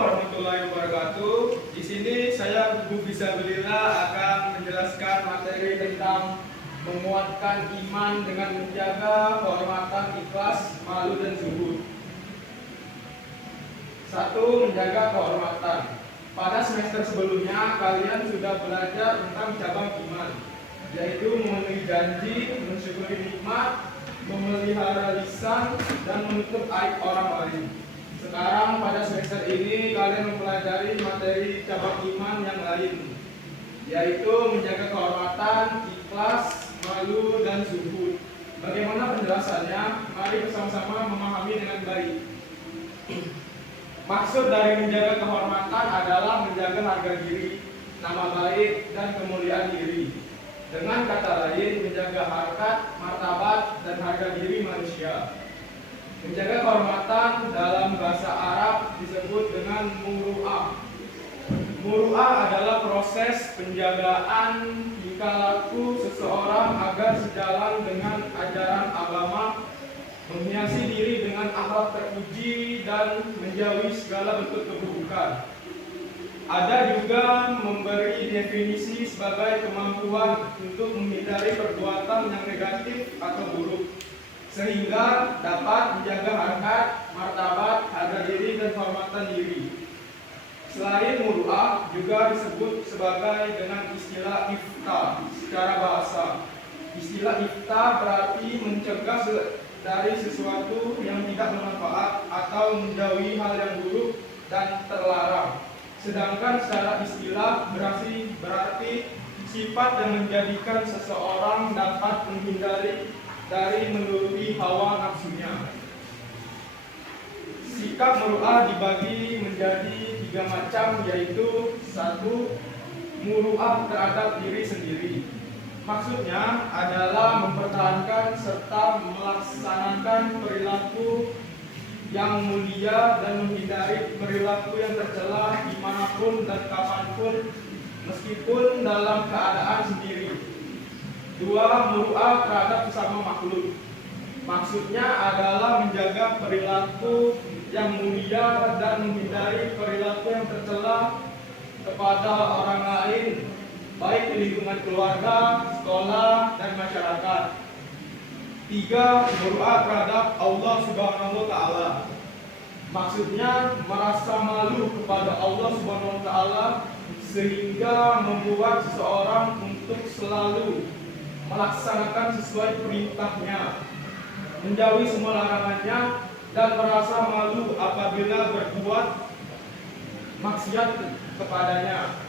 warahmatullahi wabarakatuh. Di sini saya Bu Fisabilillah akan menjelaskan materi tentang menguatkan iman dengan menjaga kehormatan, ikhlas, malu dan zuhud. 1. Menjaga kehormatan. Pada semester sebelumnya kalian sudah belajar tentang cabang iman, yaitu memenuhi janji, mensyukuri nikmat, memelihara lisan, dan menutup aib orang lain. Sekarang pada semester ini kalian mempelajari materi cabang iman yang lain, yaitu menjaga kehormatan, ikhlas, malu, dan zuhud. Bagaimana penjelasannya? Mari bersama-sama memahami dengan baik. Maksud dari menjaga kehormatan adalah menjaga harga diri, nama baik, dan kemuliaan diri. Dengan kata lain, menjaga harkat, martabat, dan harga diri manusia. Menjaga kehormatan dalam bahasa Arab disebut dengan muru'ah. Muru'ah adalah proses penjagaan tingkah laku seseorang agar sejalan dengan ajaran agama, menghiasi diri dengan akhlak terpuji, dan menjauhi segala bentuk keburukan. Ada juga memberi definisi sebagai kemampuan untuk menghindari perbuatan yang negatif atau buruk, sehingga dapat menjaga harkat, martabat, harga diri, dan kehormatan diri. Selain muru'ah, juga disebut sebagai dengan istilah ifta secara bahasa. Istilah ifta berarti mencegah dari sesuatu yang tidak bermanfaat atau menjauhi hal yang buruk dan terlarang. Sedangkan secara istilah berarti sifat yang menjadikan seseorang dapat menghindari dari menuruti hawa nafsunya. Sikap muru'ah dibagi menjadi 3 macam, yaitu 1. Muru'ah terhadap diri sendiri. Maksudnya adalah mempertahankan serta melaksanakan perilaku yang mulia dan menghindari perilaku yang tercela dimanapun dan kapanpun, meskipun dalam keadaan sendiri. 2. Muru'ah terhadap sesama makhluk. Maksudnya adalah menjaga perilaku yang mulia dan menghindari perilaku yang tercela kepada orang lain, baik di lingkungan keluarga, sekolah, dan masyarakat. 3. Muru'ah terhadap Allah Subhanahu wa Ta'ala. Maksudnya merasa malu kepada Allah Subhanahu wa Ta'ala sehingga membuat seseorang untuk selalu melaksanakan sesuai perintahnya, menjauhi semua larangannya, dan merasa malu apabila berbuat maksiat kepadanya.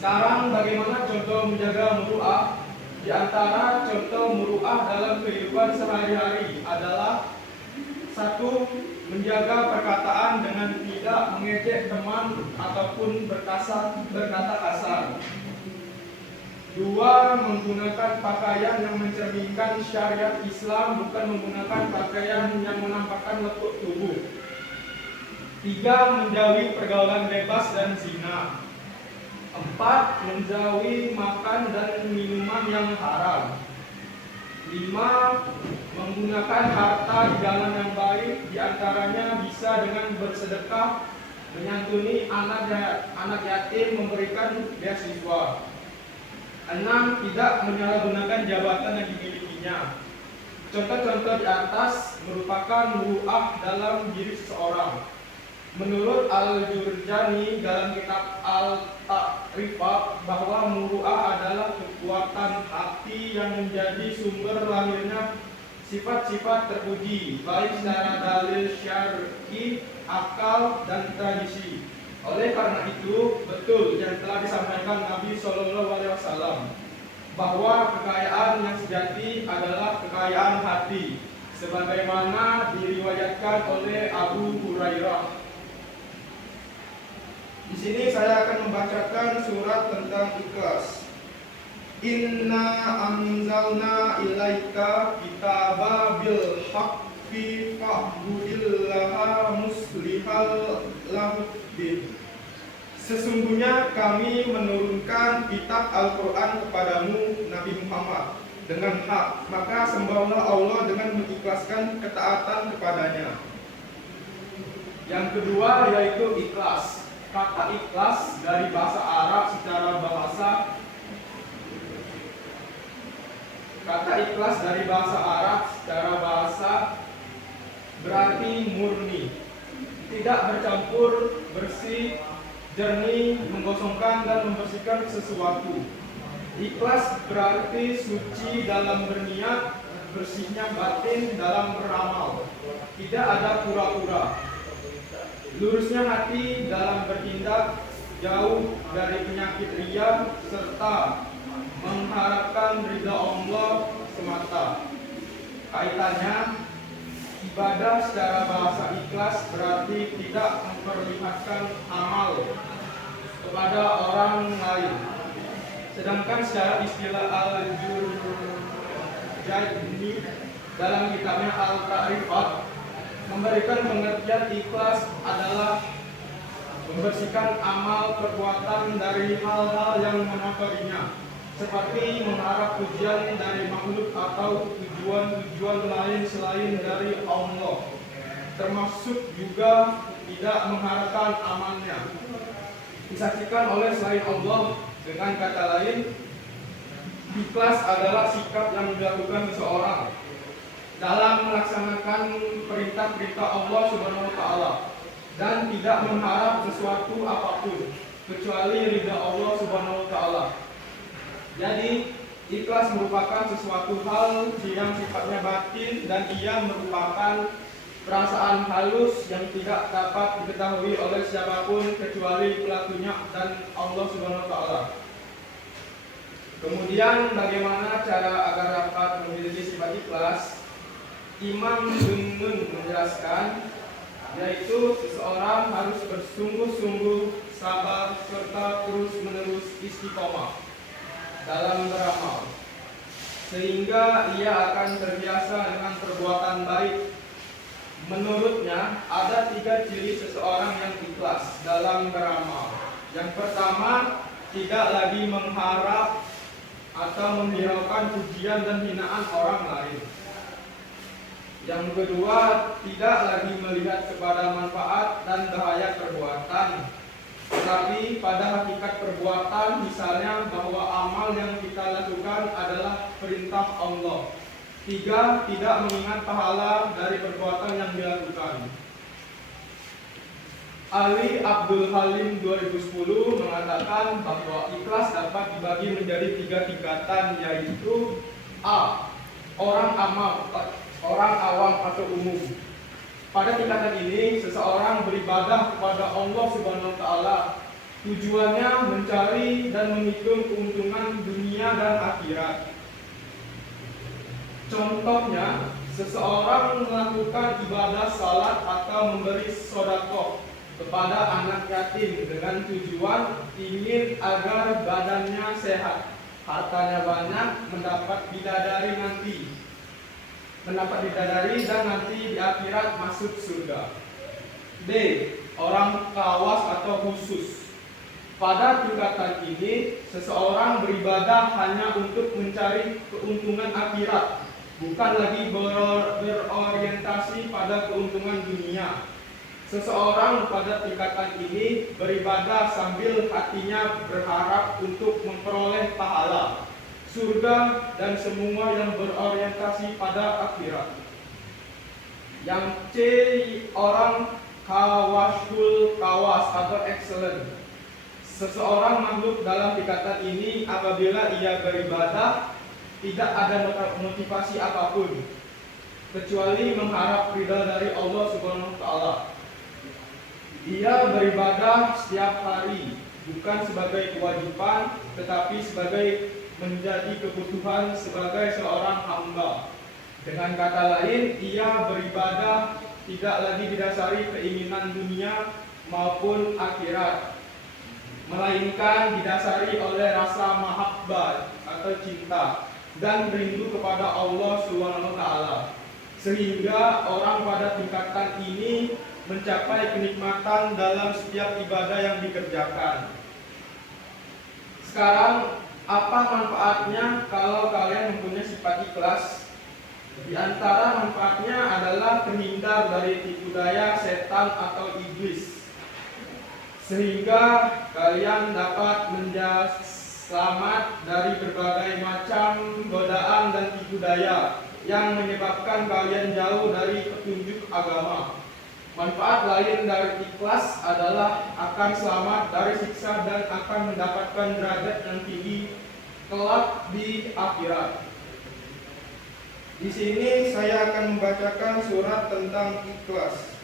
Sekarang bagaimana contoh menjaga muru'ah? Di antara contoh muru'ah dalam kehidupan sehari-hari adalah 1. Menjaga perkataan dengan tidak mengejek teman ataupun berkata kasar. 2. Menggunakan pakaian yang mencerminkan syariat Islam, bukan menggunakan pakaian yang menampakkan lekuk tubuh. 3. Menjauhi pergaulan bebas dan zina. 4. Menjauhi makan dan minuman yang haram. 5. Menggunakan harta di jalan yang baik, diantaranya bisa dengan bersedekah, menyantuni anak yatim, memberikan beasiswa. 6. Tidak menyalahgunakan jabatan yang dimilikinya. Contoh-contoh di atas merupakan muru'ah dalam diri seseorang. Menurut Al-Jurjani dalam kitab Al-Ta'rifah bahwa muru'ah adalah kekuatan hati yang menjadi sumber lahirnya sifat-sifat terpuji, baik secara dalil syar'i, akal, dan tradisi. Oleh karena itu, betul yang telah disampaikan Nabi SAW bahwa kekayaan yang sejati adalah kekayaan hati, sebagaimana diriwayatkan oleh Abu Hurairah. Di sini saya akan membacakan surat tentang ikhlas. Inna anzalna ilaika kitaba bil haqqi fa'budillaha muslihal lahuddin. Sesungguhnya kami menurunkan kitab Al-Quran kepadamu Nabi Muhammad dengan hak, maka sembahlah Allah dengan mengikhlaskan ketaatan kepadanya. Yang kedua yaitu ikhlas. Kata ikhlas dari bahasa Arab secara bahasa berarti murni, tidak bercampur, bersih, jernih, menggosongkan dan membersihkan sesuatu. Ikhlas berarti suci dalam berniat, bersihnya batin dalam beramal, tidak ada pura-pura, lurusnya hati dalam bertindak, jauh dari penyakit riya, serta mengharapkan ridha Allah semata. Kaitannya, ibadah secara bahasa ikhlas berarti tidak memperlihatkan amal kepada orang lain. Sedangkan secara istilah Al-Jurjani dalam kitabnya Al-Ta'rifat memberikan pengertian ikhlas adalah membersihkan amal perbuatan dari hal-hal yang mengotorinya, seperti mengharap pujian dari makhluk atau tujuan-tujuan lain selain dari Allah, termasuk juga tidak mengharapkan amalnya disaksikan oleh selain Allah. Dengan kata lain, ikhlas adalah sikap yang dilakukan seseorang dalam melaksanakan perintah-perintah Allah Subhanahu wa Ta'ala dan tidak mengharap sesuatu apapun kecuali ridha Allah Subhanahu wa Ta'ala. Jadi, ikhlas merupakan sesuatu hal yang sifatnya batin dan ia merupakan perasaan halus yang tidak dapat diketahui oleh siapapun kecuali pelakunya dan Allah Subhanahu wa Ta'ala. Kemudian bagaimana cara agar dapat memiliki sifat ikhlas? Imam Gun menjelaskan, yaitu seseorang harus bersungguh-sungguh sabar serta terus-menerus istiqomah dalam beramal, sehingga ia akan terbiasa dengan perbuatan baik. Menurutnya, ada 3 ciri seseorang yang ikhlas dalam beramal. Yang pertama, tidak lagi mengharap atau menghiraukan pujian dan hinaan orang lain. Yang kedua, tidak lagi melihat kepada manfaat dan bahaya perbuatan, tetapi pada hakikat perbuatan, misalnya bahwa amal yang kita lakukan adalah perintah Allah. 3, tidak mengingat pahala dari perbuatan yang dilakukan. Ali Abdul Halim 2010 mengatakan bahwa ikhlas dapat dibagi menjadi 3 tingkatan, yaitu A. Orang awam atau umum. Pada tingkatan ini, seseorang beribadah kepada Allah Subhanahu wa Ta'ala. Tujuannya mencari dan menghitung keuntungan dunia dan akhirat. Contohnya, seseorang melakukan ibadah salat atau memberi sedekah kepada anak yatim dengan tujuan ingin agar badannya sehat, hartanya banyak, mendapat bidadari dan nanti di akhirat masuk surga. B. Orang kawas atau khusus. Pada tingkatan ini, seseorang beribadah hanya untuk mencari keuntungan akhirat, bukan lagi berorientasi pada keuntungan dunia. Seseorang pada tingkatan ini beribadah sambil hatinya berharap untuk memperoleh pahala, surga, dan semua yang berorientasi pada akhirat. Yang C. Orang kawasul kawas atau excellent. Seseorang makhluk dalam tingkatan ini apabila ia beribadah tidak ada motivasi apapun kecuali mengharap ridha dari Allah Subhanahu wa Ta'ala. Ia beribadah setiap hari bukan sebagai kewajiban tetapi sebagai menjadi kebutuhan sebagai seorang hamba. Dengan kata lain, ia beribadah tidak lagi didasari keinginan dunia maupun akhirat, melainkan didasari oleh rasa mahabbah atau cinta dan rindu kepada Allah Subhanahu wa Ta'ala, sehingga orang pada tingkatan ini mencapai kenikmatan dalam setiap ibadah yang dikerjakan. Sekarang, apa manfaatnya kalau kalian mempunyai sifat ikhlas? Di antara manfaatnya adalah terhindar dari tipu daya setan atau iblis, sehingga kalian dapat selamat dari berbagai macam godaan dan tipu daya yang menyebabkan kalian jauh dari petunjuk agama. Manfaat lain dari ikhlas adalah akan selamat dari siksa dan akan mendapatkan derajat yang tinggi kelak di akhirat. Di sini saya akan membacakan surat tentang ikhlas.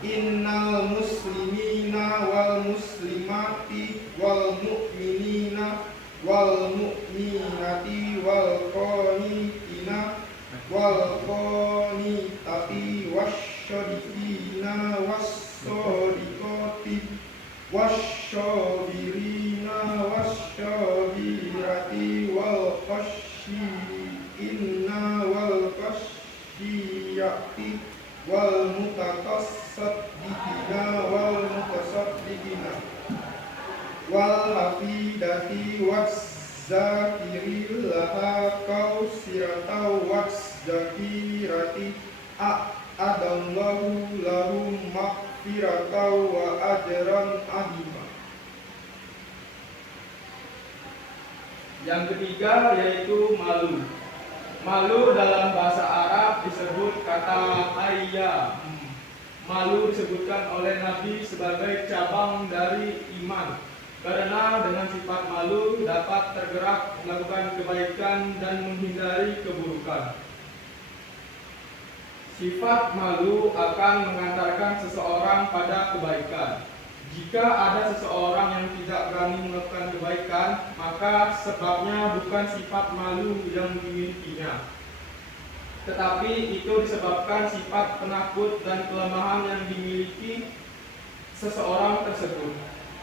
Innal muslimina wal muslimati wal mu'minina wal mu'minati wal qanitina wal qanitati wasyadikina wassadiqati wasyabirina wasyabirati wal khashyina wal khasyiyati wal mutasaddiqina wal mutasaddiqina wal hafidati wazzakirillaha kausirata wazzakirati a'adallahu lahum maghfirata wa ajran azima. Yang ketiga yaitu malu. Malu dalam bahasa Arab disebut kata hayya. Malu disebutkan oleh Nabi sebagai cabang dari iman, karena dengan sifat malu dapat tergerak melakukan kebaikan dan menghindari keburukan. Sifat malu akan mengantarkan seseorang pada kebaikan. Jika ada seseorang yang tidak berani melakukan kebaikan, maka sebabnya bukan sifat malu yang dimilikinya, tetapi itu disebabkan sifat penakut dan kelemahan yang dimiliki seseorang tersebut.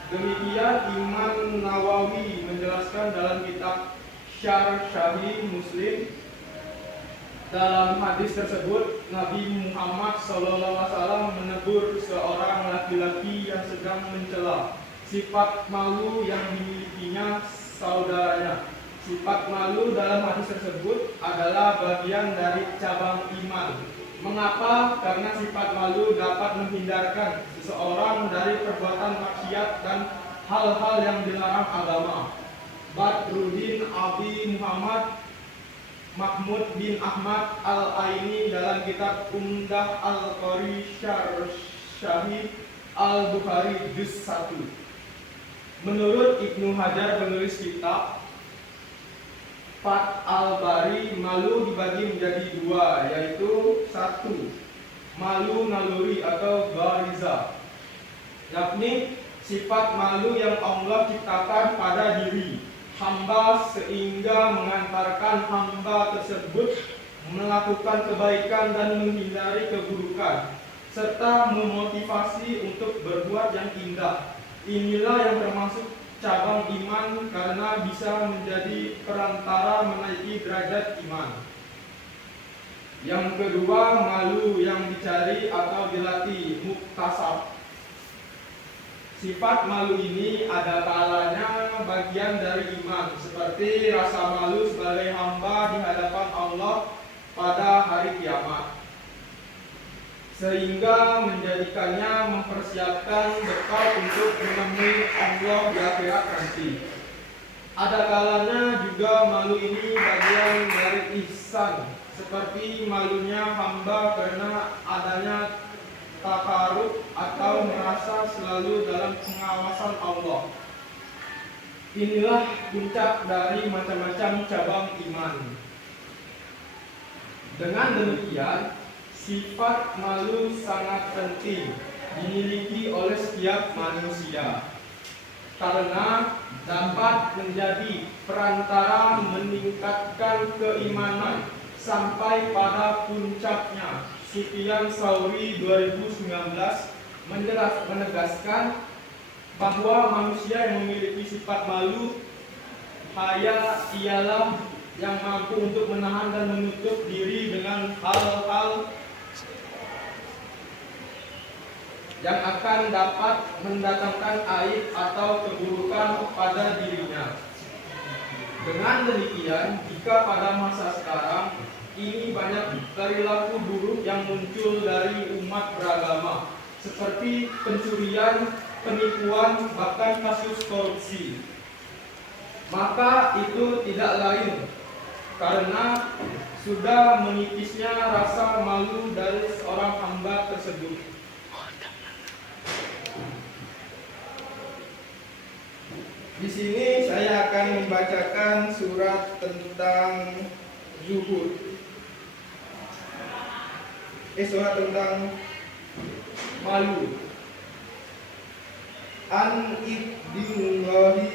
Demikian Imam Nawawi menjelaskan dalam kitab Syarh Sahih Muslim. Dalam hadis tersebut, Nabi Muhammad SAW menegur seorang laki-laki yang sedang mencela sifat malu yang dimilikinya saudaranya. Sifat malu dalam hadis tersebut adalah bagian dari cabang iman. Mengapa? Karena sifat malu dapat menghindarkan seseorang dari perbuatan maksiat dan hal-hal yang dilarang agama. Badruddin Abi Muhammad Mahmud bin Ahmad Al-Aini dalam kitab Umdah Al-Qari Syarh Sahih Al-Bukhari Juz 1. Menurut Ibnu Hajar penulis kitab Fath Al-Bari, malu dibagi menjadi dua, yaitu satu, malu naluri atau bariza, yakni sifat malu yang Allah ciptakan pada diri hamba sehingga mengantarkan hamba tersebut melakukan kebaikan dan menghindari keburukan, serta memotivasi untuk berbuat yang indah. Inilah yang termasuk cabang iman karena bisa menjadi perantara menaiki derajat iman. Yang kedua, malu yang dicari atau dilatih, muktasab. Sifat malu ini ada kalanya bagian dari iman, seperti rasa malu sebagai hamba di hadapan Allah pada hari kiamat, sehingga menjadikannya mempersiapkan bekal untuk menemui Allah di akhirat nanti. Ada kalanya juga malu ini bagian dari ihsan, seperti malunya hamba karena adanya takarub atau merasa selalu dalam pengawasan Allah. Inilah puncak dari macam-macam cabang iman. Dengan demikian, sifat malu sangat penting dimiliki oleh setiap manusia, karena dapat menjadi perantara meningkatkan keimanan sampai pada puncaknya. Sufyan Tsauri 2019 menegaskan bahwa manusia yang memiliki sifat malu haya ialah yang mampu untuk menahan dan menutup diri dengan hal-hal yang akan dapat mendatangkan aib atau keburukan pada dirinya. Dengan demikian, jika pada masa sekarang ini banyak perilaku buruk yang muncul dari umat beragama, seperti pencurian, penipuan, bahkan kasus korupsi, maka itu tidak lain karena sudah menipisnya rasa malu dari seorang hamba tersebut. Di sini saya akan membacakan surat tentang zuhud. Surat tentang malu. An ibdillahi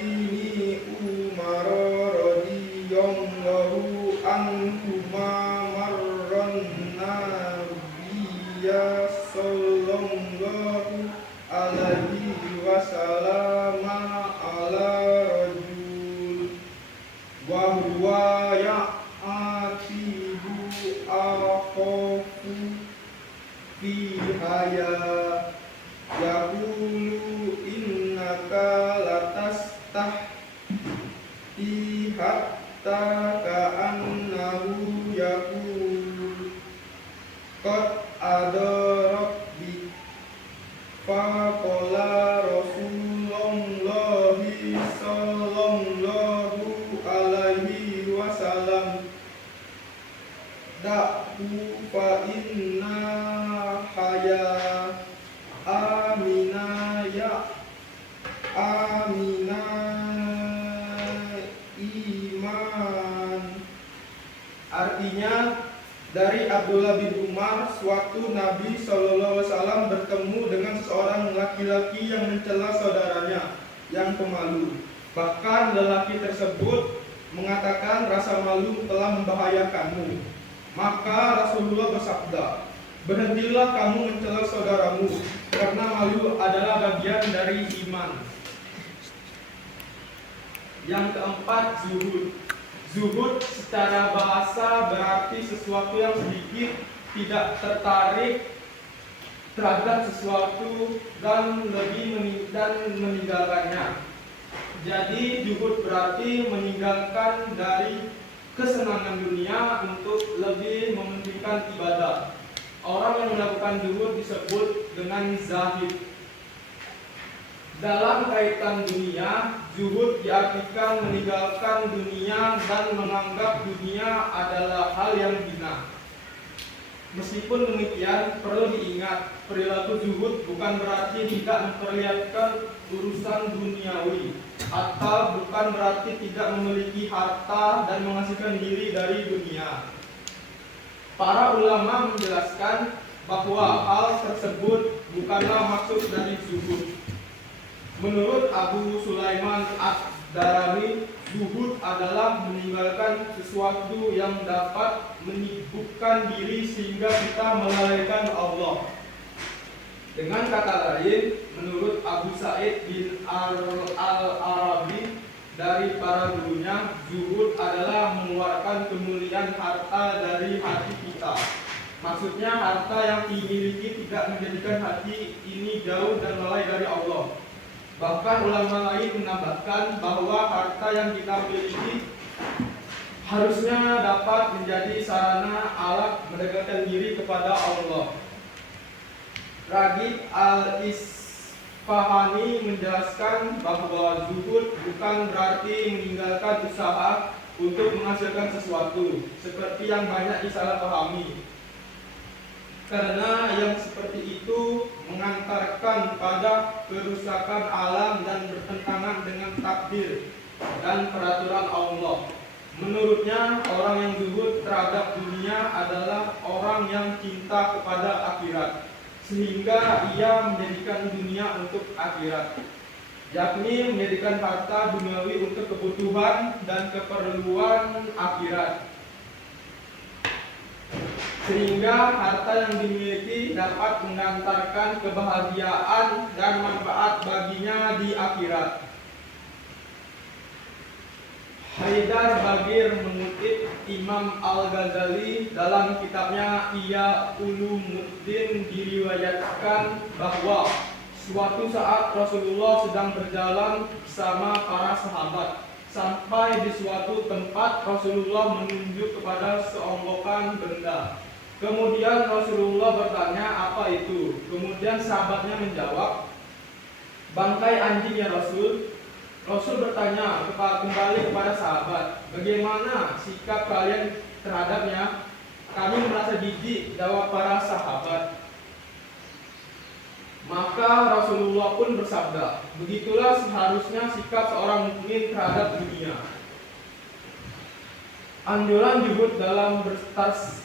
Umar radhiyallahu anhuma marran nabiyya sallallahu alaihi wasallam ala rajul wa huwa ya'atibu akhafu fi haya yaqulu innaka latastahti hatta ka'annahu yaqul qad adarabbi faqala Rasulullahi sallallahu alaihi wasallam da'u fa inna haya amina ya amina iman. Artinya, dari Abdullah bin Umar, suatu Nabi SAW bertemu dengan seorang laki-laki yang mencela saudaranya yang pemalu. Bahkan lelaki tersebut mengatakan rasa malu telah membahayakanmu. Maka Rasulullah bersabda, berhentilah kamu mencela saudaramu, karena malu adalah bagian dari iman. Yang keempat, zuhud. Zuhud secara bahasa berarti sesuatu yang sedikit tidak tertarik terhadap sesuatu dan meninggalkannya. Jadi zuhud berarti meninggalkan dari kesenangan dunia untuk lebih mementingkan ibadah. Orang yang melakukan zuhud disebut dengan zahid. Dalam kaitan dunia, zuhud diartikan meninggalkan dunia dan menganggap dunia adalah hal yang hina. Meskipun demikian, perlu diingat, perilaku zuhud bukan berarti tidak memperlihatkan urusan duniawi, atau bukan berarti tidak memiliki harta dan menghasilkan diri dari dunia. Para ulama menjelaskan bahwa hal tersebut bukanlah maksud dari zuhud. Menurut Abu Sulaiman Ad-Darani, zuhud adalah meninggalkan sesuatu yang dapat menyibukkan diri sehingga kita melalaikan Allah. Dengan kata lain, menurut Abu Sa'id bin Al-Arabi dari para gurunya, zuhud adalah mengeluarkan kemuliaan harta dari hati kita. Maksudnya harta yang dimiliki tidak menjadikan hati ini jauh dan lalai dari Allah. Bahkan ulama lain menambahkan bahwa harta yang kita miliki harusnya dapat menjadi sarana alat mendekatkan diri kepada Allah. Ragib Al-Isfahani menjelaskan bahwa zuhud bukan berarti meninggalkan usaha untuk menghasilkan sesuatu, seperti yang banyak disalahpahami. Karena yang seperti itu mengantarkan pada kerusakan alam dan bertentangan dengan takdir dan peraturan Allah. Menurutnya, orang yang zuhud terhadap dunia adalah orang yang cinta kepada akhirat, sehingga ia menjadikan dunia untuk akhirat, yakni menjadikan harta duniawi untuk kebutuhan dan keperluan akhirat, sehingga harta yang dimiliki dapat mengantarkan kebahagiaan dan manfaat baginya di akhirat. Haidar Bagir mengutip Imam Al-Ghazali dalam kitabnya Ihya Ulumuddin diriwayatkan bahwa suatu saat Rasulullah sedang berjalan bersama para sahabat. Sampai di suatu tempat Rasulullah menunjuk kepada seonggokan benda. Kemudian Rasulullah bertanya, apa itu? Kemudian sahabatnya menjawab, bangkai anjing ya Rasul. Rasul bertanya kembali kepada sahabat, bagaimana sikap kalian terhadapnya? Kami merasa jijik, jawab para sahabat. Maka Rasulullah pun bersabda, begitulah seharusnya sikap seorang mukmin terhadap dunia. Anjuran zuhud dalam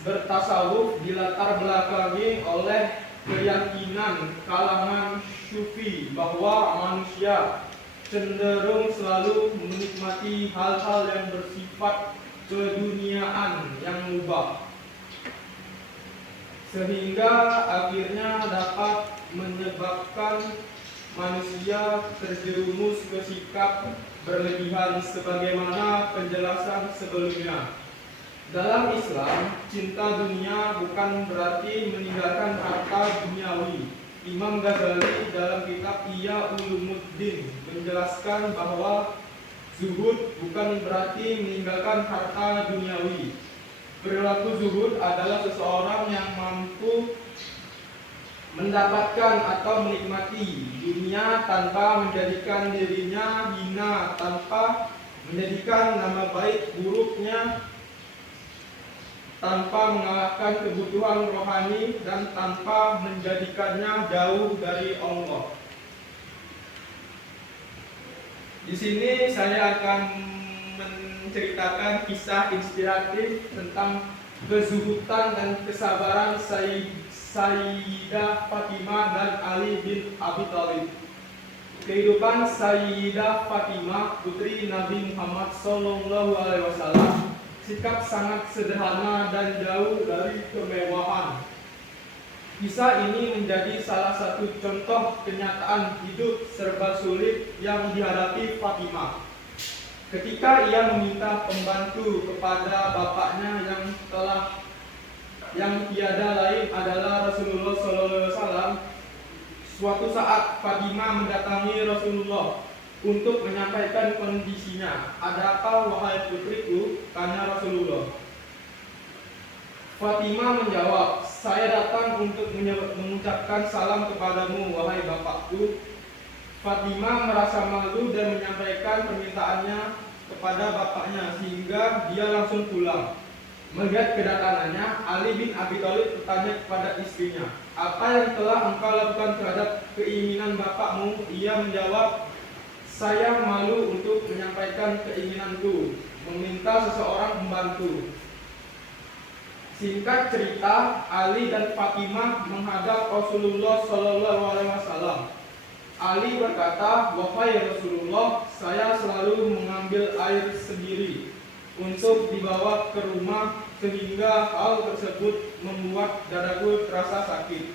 bertasawuf dilatar belakangi oleh keyakinan kalangan Sufi bahwa manusia cenderung selalu menikmati hal-hal yang bersifat keduniaan yang mubah, sehingga akhirnya dapat menyebabkan manusia terjerumus ke sikap berlebihan sebagaimana penjelasan sebelumnya. Dalam Islam, cinta dunia bukan berarti meninggalkan harta duniawi. Imam Ghazali dalam kitab Ihya Ulumuddin menjelaskan bahwa zuhud bukan berarti meninggalkan harta duniawi. Perilaku zuhud adalah seseorang yang mampu mendapatkan atau menikmati dunia tanpa menjadikan dirinya hina, tanpa menjadikan nama baik buruknya, tanpa mengalahkan kebutuhan rohani, dan tanpa menjadikannya jauh dari Allah. Di sini saya akan menceritakan kisah inspiratif tentang kezuhudan dan kesabaran Sayyidah Fatimah dan Ali bin Abi Thalib. Kehidupan Sayyidah Fatimah, putri Nabi Muhammad SAW, sikap sangat sederhana dan jauh dari kemewahan. Kisah ini menjadi salah satu contoh kenyataan hidup serba sulit yang dihadapi Fatimah. Ketika ia meminta pembantu kepada bapaknya yang tiada lain adalah Rasulullah SAW. Suatu saat Fatimah mendatangi Rasulullah untuk menyampaikan kondisinya. Adakah wahai putriku? Tanya Rasulullah. Fatimah menjawab, saya datang untuk mengucapkan salam kepadamu, wahai bapakku. Fatimah merasa malu dan menyampaikan permintaannya kepada bapaknya, sehingga dia langsung pulang. Melihat kedatangannya, Ali bin Abi Thalib bertanya kepada istrinya, apa yang telah engkau lakukan terhadap keinginan bapakmu? Ia menjawab, saya malu untuk menyampaikan keinginanku, meminta seseorang membantu. Singkat cerita, Ali dan Fatimah menghadap Rasulullah SAW. Ali berkata, wahai Rasulullah, saya selalu mengambil air sendiri untuk dibawa ke rumah, sehingga hal tersebut membuat dadaku terasa sakit.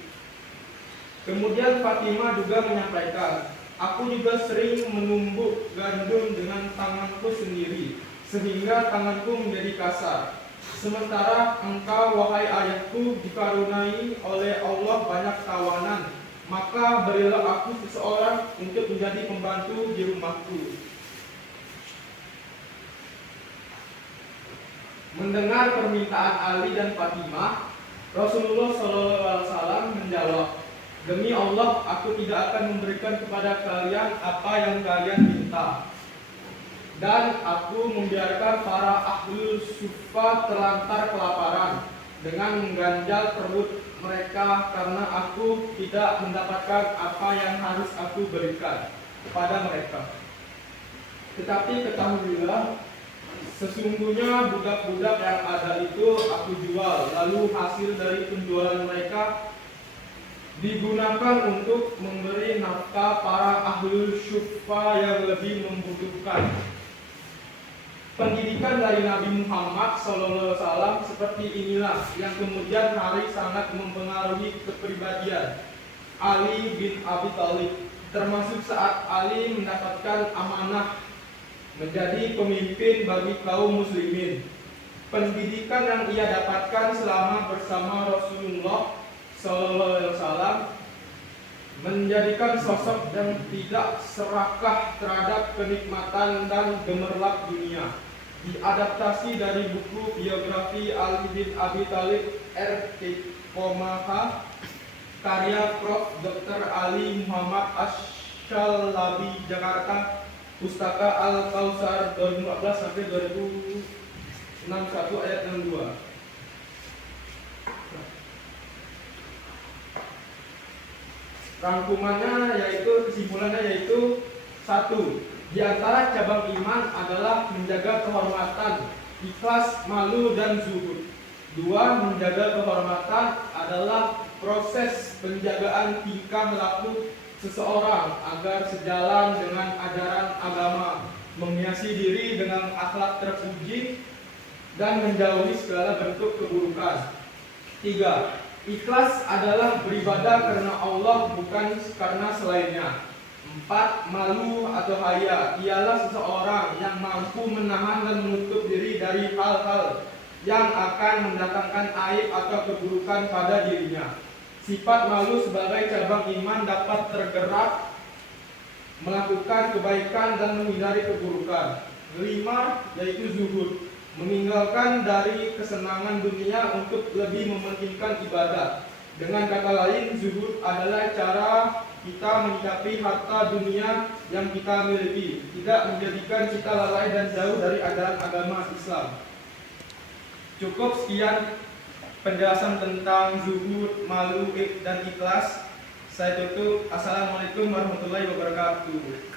Kemudian Fatimah juga menyampaikan, aku juga sering menumbuk gandum dengan tanganku sendiri, sehingga tanganku menjadi kasar. Sementara engkau, wahai ayahku, dikaruniai oleh Allah banyak tawanan, maka berilah aku seseorang untuk menjadi pembantu di rumahku. Mendengar permintaan Ali dan Fatimah, Rasulullah SAW menjawab, demi Allah, aku tidak akan memberikan kepada kalian apa yang kalian minta, dan aku membiarkan para ahlul suffah terlantar kelaparan dengan mengganjal perut mereka karena aku tidak mendapatkan apa yang harus aku berikan kepada mereka. Tetapi ketahuilah, sesungguhnya budak-budak yang ada itu aku jual, lalu hasil dari penjualan mereka digunakan untuk memberi nafkah para ahlul suffah yang lebih membutuhkan. Pendidikan dari Nabi Muhammad SAW seperti inilah yang kemudian hari sangat mempengaruhi kepribadian Ali bin Abi Thalib, termasuk saat Ali mendapatkan amanah menjadi pemimpin bagi kaum muslimin. pendidikan yang ia dapatkan selama bersama Rasulullah SAW menjadikan sosok yang tidak serakah terhadap kenikmatan dan gemerlap dunia. Diadaptasi dari buku biografi Ali bin Abi Thalib R.K. karya Prof. Dr. Ali Muhammad Ash-Shalabi, Jakarta, Pustaka Al-Kausar 2014 sampai 2061 ayat 62. Rangkumannya kesimpulannya yaitu 1. Di antara cabang iman adalah menjaga kehormatan, ikhlas, malu, dan zuhud. 2. Menjaga kehormatan adalah proses penjagaan tingkah laku seseorang agar sejalan dengan ajaran agama, menghiasi diri dengan akhlak terpuji, dan menjauhi segala bentuk keburukan. 3. Ikhlas adalah beribadah karena Allah, bukan karena selainnya. 4. Malu atau haya ialah seseorang yang mampu menahan dan menutup diri dari hal-hal yang akan mendatangkan aib atau keburukan pada dirinya. Sifat malu sebagai cabang iman dapat tergerak melakukan kebaikan dan menghindari keburukan. 5. Yaitu zuhud, meninggalkan dari kesenangan dunia untuk lebih mementingkan ibadah. Dengan kata lain, zuhud adalah cara kita menyikapi harta dunia yang kita miliki, tidak menjadikan kita lalai dan jauh dari ajaran agama Islam. Cukup sekian penjelasan tentang zuhud, malu, dan ikhlas. Saya tutup. Assalamualaikum warahmatullahi wabarakatuh.